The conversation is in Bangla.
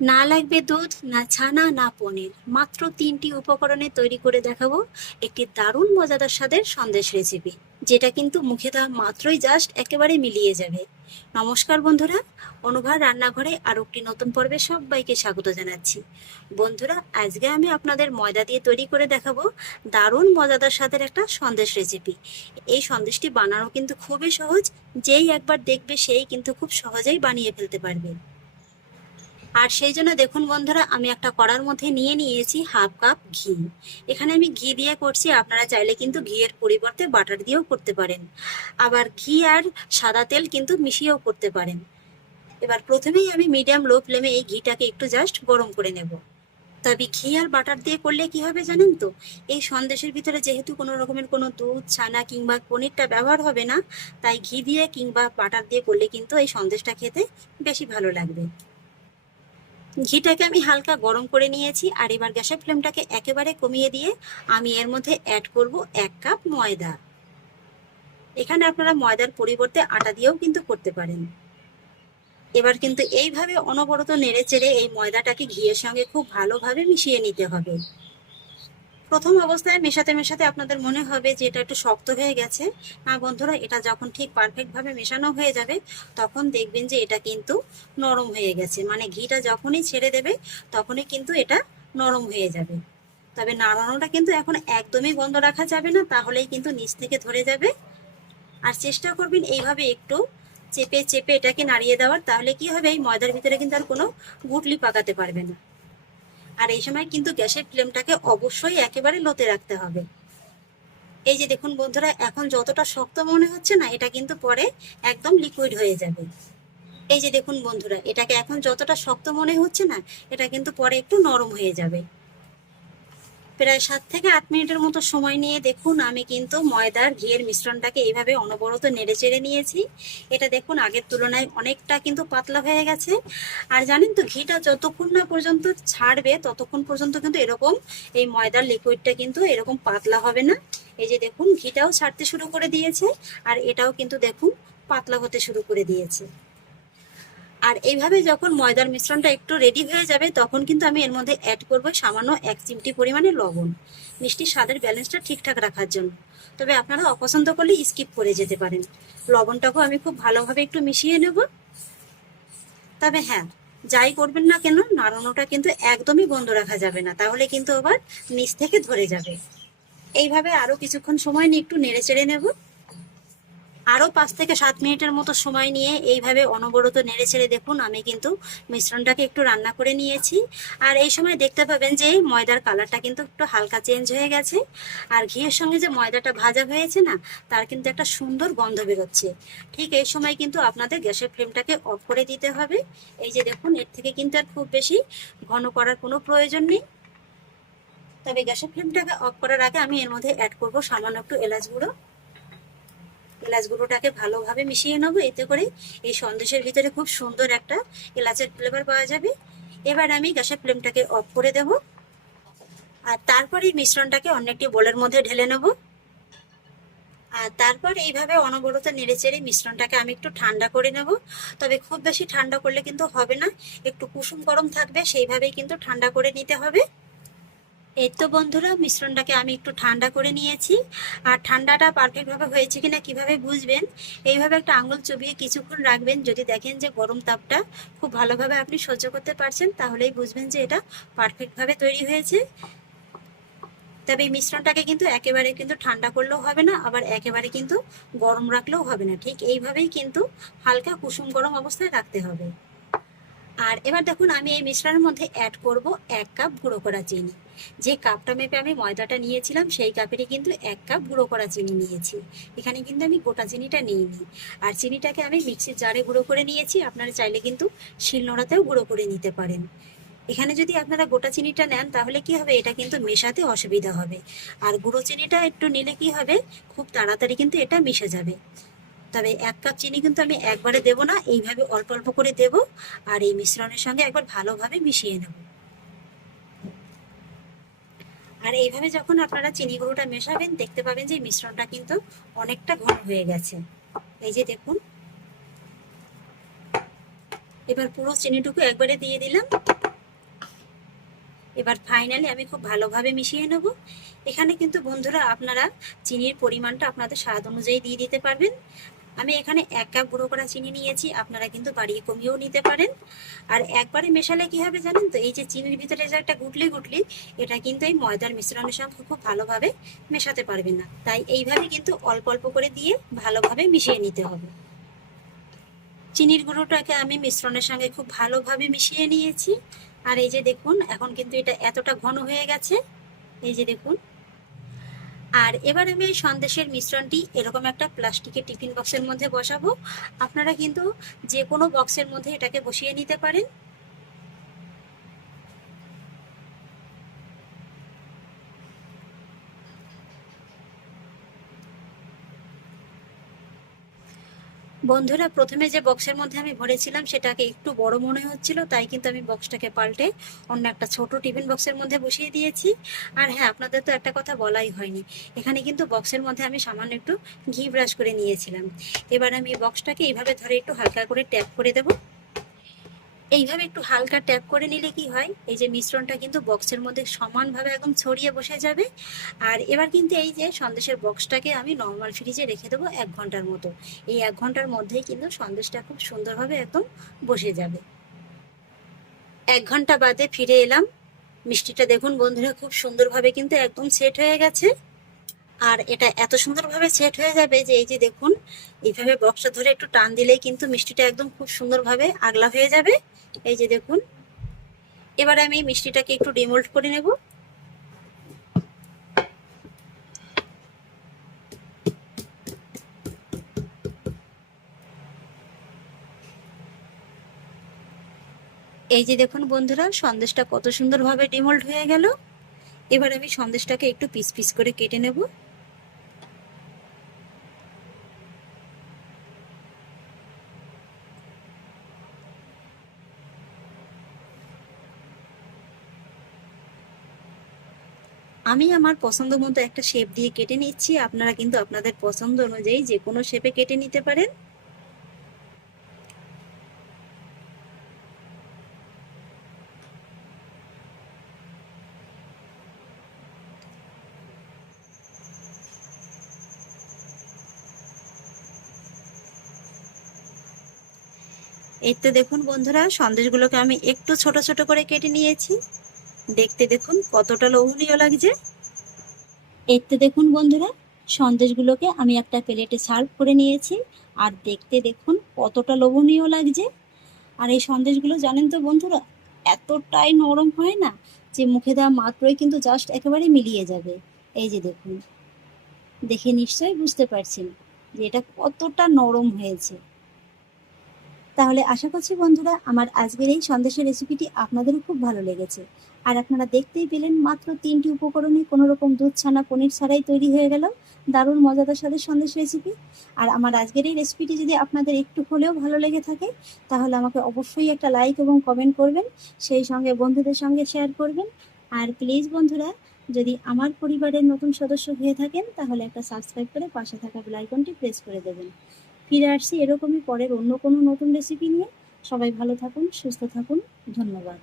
না লাগবে দুধ, না ছানা, না পনির, মাত্র 3টি উপকরণে তৈরি করে দেখাবো একটি দারুণ মজাদার স্বাদের সন্দেশ রেসিপি, যেটা কিন্তু মুখে দেওয়া মাত্রই জাস্ট একেবারে মিলিয়ে যাবে। নমস্কার বন্ধুরা, অনুভার রান্নাঘরে আরো একটি নতুন পর্বে সবাইকে স্বাগত জানাচ্ছি। বন্ধুরা, আজকে আমি আপনাদের ময়দা দিয়ে তৈরি করে দেখাবো দারুণ মজাদার স্বাদের একটা সন্দেশ রেসিপি। এই সন্দেশটি বানানো কিন্তু খুবই সহজ, যেই একবার দেখবে সেই কিন্তু খুব সহজেই বানিয়ে ফেলতে পারবে। আর সেই জন্য দেখুন বন্ধুরা, আমি একটা কড়ার মধ্যে নিয়ে নিয়েছি হাফ কাপ ঘি। এখানে আমি ঘি দিয়ে করছি, আপনারা চাইলে কিন্তু ঘিয়ের পরিবর্তে বাটার দিয়েও করতে পারেন, আবার ঘি আর সাদা তেল কিন্তু মিশিয়েও করতে পারেন। এবার প্রথমেই আমি মিডিয়াম লো ফ্লেমে এই ঘিটাকে একটু জাস্ট গরম করে নেব। তবে ঘি আর বাটার দিয়ে করলে কি হবে জানেন তো, এই সন্দেশের ভিতরে যেহেতু কোনো রকমের কোনো দুধ, ছানা কিংবা পনিরটা ব্যবহার হবে না, তাই ঘি দিয়ে কিংবা বাটার দিয়ে করলে কিন্তু এই সন্দেশটা খেতে বেশি ভালো লাগবে। ঘিটাকে আমি হালকা গরম করে নিয়েছি, আর এবার গ্যাসের ফ্লেমটাকে একেবারে কমিয়ে দিয়ে আমি এর মধ্যে অ্যাড করব 1 কাপ ময়দা। এখানে আপনারা ময়দার পরিবর্তে আটা দিয়েও কিন্তু করতে পারেন। এবার কিন্তু এইভাবে অনবরত নেড়ে চেড়ে এই ময়দাটাকে ঘিয়ের সঙ্গে খুব ভালোভাবে মিশিয়ে নিতে হবে। প্রথম অবস্থায় মেশাতে মেশাতে আপনাদের মনে হবে যে এটা একটু শক্ত হয়ে গেছে। না বন্ধুরা, এটা যখন ঠিক পারফেক্ট ভাবে মেশানো হয়ে যাবে তখন দেখবেন যে এটা কিন্তু নরম হয়ে গেছে, মানে ঘিটা যখনই ছেড়ে দেবে তখনই কিন্তু এটা নরম হয়ে যাবে। তবে নাড়ানোটা কিন্তু এখন একদমই বন্ধ রাখা যাবে না, তাহলেই কিন্তু নিচ থেকে ধরে যাবে। আর চেষ্টা করবেন এইভাবে একটু চেপে চেপে এটাকে নাড়িয়ে দেওয়ার, তাহলে কি হবে, এই ময়দার ভিতরে কিন্তু আর কোনো গুটলি পাকাতে পারবে না। আর এই সময় কিন্তু গ্যাসের ফ্লেমটাকে অবশ্যই একেবারে লোতে রাখতে হবে। এই যে দেখুন বন্ধুরা, এখন যতটা শক্ত মনে হচ্ছে না, এটা কিন্তু পরে একদম লিকুইড হয়ে যাবে। এই যে দেখুন বন্ধুরা, এটাকে এখন যতটা শক্ত মনে হচ্ছে না, এটা কিন্তু পরে একটু নরম হয়ে যাবে। প্রায় 7 থেকে 8 মিনিটের মতো সময় নিয়ে দেখুন আমি কিন্তু ময়দার ঘিয়ের মিশ্রণটাকে এইভাবে অনবরত নেড়ে চেড়ে নিয়েছি। এটা দেখুন আগের তুলনায় অনেকটা কিন্তু পাতলা হয়ে গেছে। আর জানেন তো, ঘিটা যতক্ষণ না পর্যন্ত ছাড়বে ততক্ষণ পর্যন্ত কিন্তু এরকম এই ময়দার লিকুইডটা কিন্তু এরকম পাতলা হবে না। এই যে দেখুন, ঘিটাও ছাড়তে শুরু করে দিয়েছে, আর এটাও কিন্তু দেখুন পাতলা হতে শুরু করে দিয়েছে। আর এইভাবে যখন ময়দার মিশ্রণটা একটু রেডি হয়ে যাবে তখন কিন্তু আমি এর মধ্যে অ্যাড করব সামান্য 1 চিমটি পরিমাণে লবণ, মিষ্টির স্বাদের ব্যালেন্সটা ঠিকঠাক রাখার জন্য। তবে আপনারা অপছন্দ করলে স্কিপ করে যেতে পারেন। লবণটাকেও আমি খুব ভালোভাবে একটু মিশিয়ে নেব। তবে হ্যাঁ, যাই করবেন না কেন, নাড়ানোটা কিন্তু একদমই বন্ধ রাখা যাবে না, তাহলে কিন্তু আবার নিচ থেকে ধরে যাবে। এইভাবে আরো কিছুক্ষণ সময় নিয়ে একটু নেড়ে চেড়ে নেব। আরো 5 থেকে 7 মিনিটের মতো সময় নিয়ে এইভাবে অনবরত নেড়ে ছেড়ে দেখুন আমি কিন্তু মিশ্রণটাকে একটু রান্না করে নিয়েছি। আর এই সময় দেখতে পাবেন যে ময়দার কালারটা কিন্তু একটু হালকা চেঞ্জ হয়ে গেছে, আর ঘিয়ের সঙ্গে যে ময়দাটা ভাজা হয়েছে না, তার কিন্তু একটা সুন্দর গন্ধ বেরোচ্ছে। ঠিক এই সময় কিন্তু আপনাদের গ্যাসের ফ্লেমটাকে অফ করে দিতে হবে। এই যে দেখুন, এর থেকে কিন্তু আর খুব বেশি ঘন করার কোনো প্রয়োজন নেই। তবে গ্যাসের ফ্লেমটাকে অফ করার আগে আমি এর মধ্যে অ্যাড করব সামান্য একটু এলাচ গুঁড়ো। এলাচ গুঁড়োটাকে ভালোভাবে মিশিয়ে নেবো, এতে করে এই সন্দেশের ভিতরে খুব সুন্দর একটা এলাচের ফ্লেভার পাওয়া যাবে। এবার আমি গ্যাসের ফ্লেমটাকে অফ করে দেব, আর তারপর এই মিশ্রণটাকে অন্য একটি বোলের মধ্যে ঢেলে নেব। আর তারপর এইভাবে অনবরত নেড়েচেড়ে মিশ্রণটাকে আমি একটু ঠান্ডা করে নেব। তবে খুব বেশি ঠান্ডা করলে কিন্তু হবে না, একটু কুসুম গরম থাকবে সেইভাবেই কিন্তু ঠান্ডা করে নিতে হবে। এই তো বন্ধুরা, মিশ্রণটাকে আমি একটু ঠান্ডা করে নিয়েছি। আর ঠান্ডাটা পারফেক্ট ভাবে হয়েছে কিনা কিভাবে বুঝবেন, এইভাবে একটা আঙুল চুবিয়ে কিছুক্ষণ রাখবেন। যদি দেখেন যে গরম তাপটা খুব ভালোভাবে আপনি সহ্য করতে পারছেন, তাহলেই বুঝবেন যে এটা পারফেক্ট ভাবে তৈরি হয়েছে। তবে এই মিশ্রণটাকে কিন্তু একেবারে কিন্তু ঠান্ডা করলেও হবে না, আবার একেবারে কিন্তু গরম রাখলেও হবে না, ঠিক এইভাবেই কিন্তু হালকা কুসুম গরম অবস্থায় রাখতে হবে। আর এবার দেখুন আমি এই মিশ্রণের মধ্যে অ্যাড করব 1 কাপ গুঁড়ো করা চিনি। যে কাপটা মেপে আমি ময়দাটা নিয়েছিলাম সেই কাপেরই কিন্তু 1 কাপ গুঁড়ো করা চিনি নিয়েছি। এখানে কিন্তু আমি গোটা চিনিটা নিইনি। আর চিনিটাকে আমি মিক্সির জারে গুঁড়ো করে নিয়েছি, আপনারা চাইলে কিন্তু শিলনোড়াতেও গুঁড়ো করে নিতে পারেন। এখানে যদি আপনারা গোটা চিনিটা নেন তাহলে কি হবে, এটা কিন্তু মেশাতে অসুবিধা হবে। আর গুঁড়ো চিনিটা একটু নিলে কি হবে, খুব তাড়াতাড়ি কিন্তু এটা মিশে যাবে। তবে 1 কাপ চিনি কিন্তু আমি একবারে দেব না, এইভাবে অল্প অল্প করে দেব। আর এই মিশ্রণের সঙ্গে একবার ভালোভাবে মিশিয়ে নেব। আর এইভাবে যখন আপনারা চিনি গুঁড়োটা মেশাবেন দেখতে পাবেন যে মিশ্রণটা কিন্তু অনেকটা ঘন হয়ে গেছে। এই যে দেখুন, এবার পুরো চিনিটুকু একবারে দিয়ে দিলাম। এবার ফাইনালি আমি খুব ভালোভাবে মিশিয়ে নেব। এখানে কিন্তু বন্ধুরা আপনারা চিনির পরিমাণটা আপনাদের স্বাদ অনুযায়ী দিয়ে দিতে পারবেন। আমি এখানে 1 কাপ গুঁড়ো করা চিনি নিয়েছি, আপনারা কিন্তু বাড়িয়ে কমিয়েও নিতে পারেন। আর একবারে মেশালে কি হবে জানেন তো, এই যে চিনির ভিতরে যে একটা গুটলি গুটলি, এটা কিন্তু এই ময়দার মিশ্রণের সঙ্গে খুব ভালোভাবে মেশাতে পারবেন না। তাই এইভাবে কিন্তু অল্প অল্প করে দিয়ে ভালোভাবে মিশিয়ে নিতে হবে। চিনির গুঁড়োটাকে আমি মিশ্রণের সঙ্গে খুব ভালোভাবে মিশিয়ে নিয়েছি। আর এই যে দেখুন, এখন কিন্তু এটা এতটা ঘন হয়ে গেছে, এই যে দেখুন। আর এবার আমি এই সন্দেশের মিশ্রণটি এরকম একটা প্লাস্টিকের টিফিন বক্সের মধ্যে বসাবো। আপনারা কিন্তু যে কোনো বক্সের মধ্যে এটাকে বসিয়ে নিতে পারেন। বন্ধুরা, প্রথমে যে বক্সের মধ্যে আমি ভরেছিলাম সেটাকে একটু বড় মনে হচ্ছিল, তাই কিন্তু আমি বক্সটাকে পাল্টে অন্য একটা ছোট টিফিন বক্সের মধ্যে বসিয়ে দিয়েছি। আর হ্যাঁ, আপনাদের তো একটা কথা বলাই হয়নি, এখানে কিন্তু বক্সের মধ্যে আমি সামান্য একটু ঘি ব্রাশ করে নিয়েছিলাম। এবার আমি বক্সটাকে এইভাবে ধরে একটু হালকা করে ট্যাপ করে দেবো। এইভাবে একটু হালকা ট্যাপ করে নিলে কি হয়, এই যে মিশ্রণটা কিন্তু বক্সের মধ্যে সমানভাবে একদম ছড়িয়ে বসে যাবে। আর এবার কিন্তু এই যে সন্দেশের বক্সটাকে আমি নর্মাল ফ্রিজে রেখে দেবো 1 ঘন্টার মতো। এই 1 ঘন্টার মধ্যেই কিন্তু সন্দেশটা খুব সুন্দরভাবে একদম বসে যাবে। 1 ঘন্টা বাদে ফিরে এলাম। মিষ্টিটা দেখুন বন্ধুরা, খুব সুন্দরভাবে কিন্তু একদম সেট হয়ে গেছে। আর এটা এত সুন্দরভাবে সেট হয়ে যাবে যে এই যে দেখুন, এইভাবে বক্সটা ধরে একটু টান দিলেই কিন্তু মিষ্টিটা একদম খুব সুন্দরভাবে আগলা হয়ে যাবে। এই যে দেখুন। এবার আমি মিষ্টিটাকে একটু ডিমোল্ড করে নেব। এই যে দেখুন বন্ধুরা, সন্দেশটা কত সুন্দরভাবে ডিমোল্ড হয়ে গেল। এবার আমি সন্দেশটাকে একটু পিস পিস করে কেটে নেব। আমি আমার পছন্দ মতো একটা শেপ দিয়ে কেটে নিচ্ছি, আপনারা কিন্তু আপনাদের পছন্দ অনুযায়ী যে কোনো শেপে কেটে নিতে পারেন। এই তো দেখুন বন্ধুরা, সন্দেশগুলোকে আমি একটু ছোট ছোট করে কেটে নিয়েছি। দেখতে দেখুন কতটা লোভনীয় লাগছে। এই তো দেখুন বন্ধুরা, সন্দেশগুলোকে আমি একটা প্লেটে সার্ভ করে নিয়েছি। আর দেখতে দেখুন কতটা লোভনীয় লাগছে। আর এই সন্দেশগুলো জানেন তো বন্ধুরা, এতটাই নরম হয় না যে মুখে দেওয়া মাত্রই কিন্তু জাস্ট একেবারে মিলিয়ে যাবে। এই যে দেখুন, দেখে নিশ্চয়ই বুঝতে পারছেন যে এটা কতটা নরম হয়েছে। তাহলে আশা করছি বন্ধুরা, আমার আজকের এই সন্দেশের রেসিপিটি আপনাদেরও খুব ভালো লেগেছে। আর আপনারা দেখতেই পেলেন, মাত্র 3টি উপকরণে কোনো রকম দুধ ছানা পনির ছাড়াই তৈরি হয়ে গেল দারুণ মজাদার স্বাদের সন্দেশ রেসিপি। আর আমার আজকের এই রেসিপিটি যদি আপনাদের একটু হলেও ভালো লেগে থাকে, তাহলে আমাকে অবশ্যই একটা লাইক এবং কমেন্ট করবেন, সেই সঙ্গে বন্ধুদের সঙ্গে শেয়ার করবেন। আর প্লিজ বন্ধুরা, যদি আমার পরিবারের নতুন সদস্য হয়ে থাকেন, তাহলে একটা সাবস্ক্রাইব করে পাশে থাকা বেল আইকনটি প্রেস করে দেবেন। ফিরে আসছি এরকমই পরের অন্য কোনো নতুন রেসিপি নিয়ে। সবাই ভালো থাকুন, সুস্থ থাকুন। ধন্যবাদ।